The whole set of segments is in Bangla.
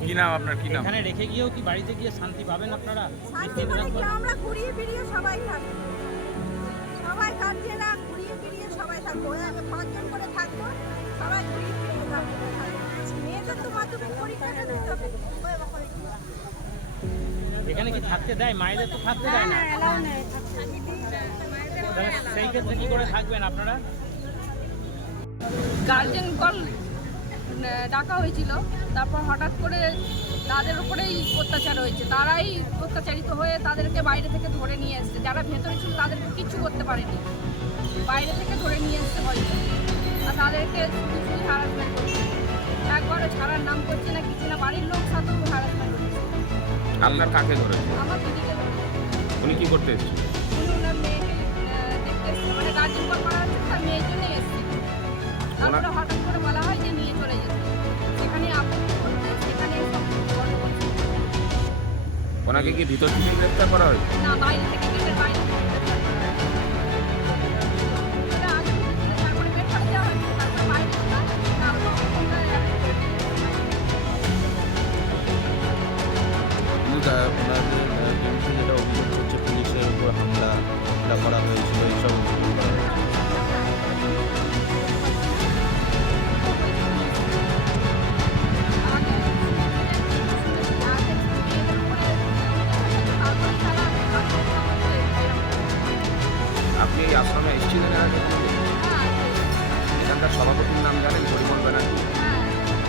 কি নাম আপনার? কি নাম? এখানে রেখে গিয়েও কি বাড়িতে গিয়ে শান্তি পাবেন আপনারা? শান্তি মানে কি? আমরা ঘুরিয়ে ফিরিয়ে সবাই সবাই ঘুরিয়ে ফিরিয়ে সবাই পাঁচজন করে থাকব সবাই ঘুরিয়ে ফিরিয়ে থাকব। মেয়েদের তো মাধ্যমিক পরীক্ষাটা দিতে হবে। এখানে কি থাকতে দেয়? মায়েদের তো থাকতে দেয় না? হ্যাঁ, সেই ক্ষেত্রে কি করে থাকবেন আপনারা? গার্জেন কল ডাকা হয়েছিল। তারপর হঠাৎ করে তাদের উপরেই অত্যাচার হয়েছে। তারাই অত্যাচারিত হয়ে তাদেরকে বাইরে থেকে ধরে নিয়ে এসছে। যারা ভেতরে ছিল তাদেরকে কিচ্ছু করতে পারেনি। বাইরে থেকে ধরে নিয়ে এসছে হয়তো। আর তাদেরকে শুধু শুধু হ্যারাসমেন্ট করছে। একবারে ছাড়ার নাম করছে না কিছু না বাড়ির লোক সাথেও হ্যারাসমেন্ট করছে। আপনার কাকে ধরেছে? আমার দিদিকে। উনি কি করতে এসেছেন উনি ওনার মেয়েকে দেখতে এসছে। মানে গার্জেন কল তারপরে হঠাৎ করে বলা হয় যে নিয়ে চলে যেতে। সেখানে আপত্তি করতে সেখানে সব গন্ডগোল ছিল। ওনাকে কি ভিতর থেকে গ্রেপ্তার করা হয়েছে? না বাইরে থেকে গেটের বাইরে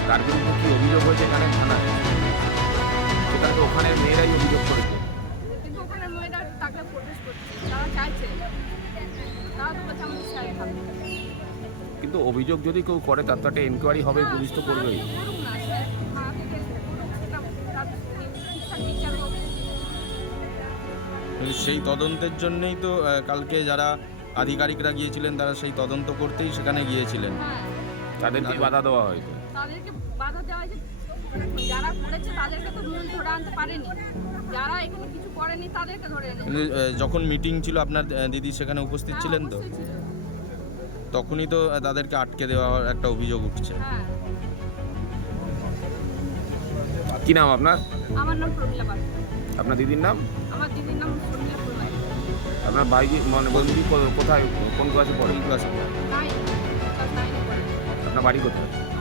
তার বিরুদ্ধে কি অভিযোগ হয়েছে এখানে থানায় সেখানে তো ওখানে মেয়েরাই অভিযোগ করেছে। কিন্তু ওখানে মেয়েরা তাকে প্রোটেস্ট করছে। তারা চাইছে তারা তো বলছে আমাদের স্যার কিন্তু অভিযোগ যদি কেউ করে তার তো একটা এনকোয়ারি হবে পুলিশ তো করবেই। সেটা সেই তদন্তের জন্যই তো কালকে যারা আধিকারিকরা গিয়েছিলেন তারা সেই তদন্ত করতেই সেখানে গিয়েছিলেন। হ্যাঁ। তাদেরকে বাধা দেওয়া হয়েছে? তাদেরকে বাধা দেওয়া হয়েছে। যারা করেছে তাদেরকে তো মূল ধরে আনতে পারেনি। যারা এখানে কিছু করেনি তাদেরকে ধরে আহ, যখন মিটিং ছিল আপনার দিদি সেখানে উপস্থিত হ্যাঁ, ছিলেন তো? তখনই তো তাদেরকে আটকে দেওয়ার একটা অভিযোগ উঠছে। হ্যাঁ। কি নাম আপনার? আমার নাম প্রমিলা পাল। আপনার দিদির নাম? আমার দিদির নাম প্রমিলা প্রমাই আপনার ভাই মানে বন্ধু কো- কোথায় কোন ক্লাসে পড়ে? কোন ক্লাসে পড়ে। আপনার বাড়ি কোথায়?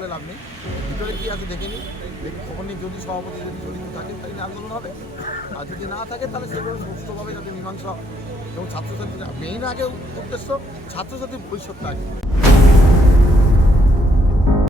বলে লাভ নেই। ভিতরে কি আছে দেখে নিই। ওখানে যদি সভাপতি যদি জড়িত থাকে তাহলে আন্দোলন হবে। আর যদি না থাকে, তাহলে সেগুলো সুস্থভাবে যাতে মীমাংসা। এবং ছাত্রছাত্রীরা মেইন আগে উদ্দেশ্য ছাত্রছাত্রীর ভবিষ্যৎটা আগে।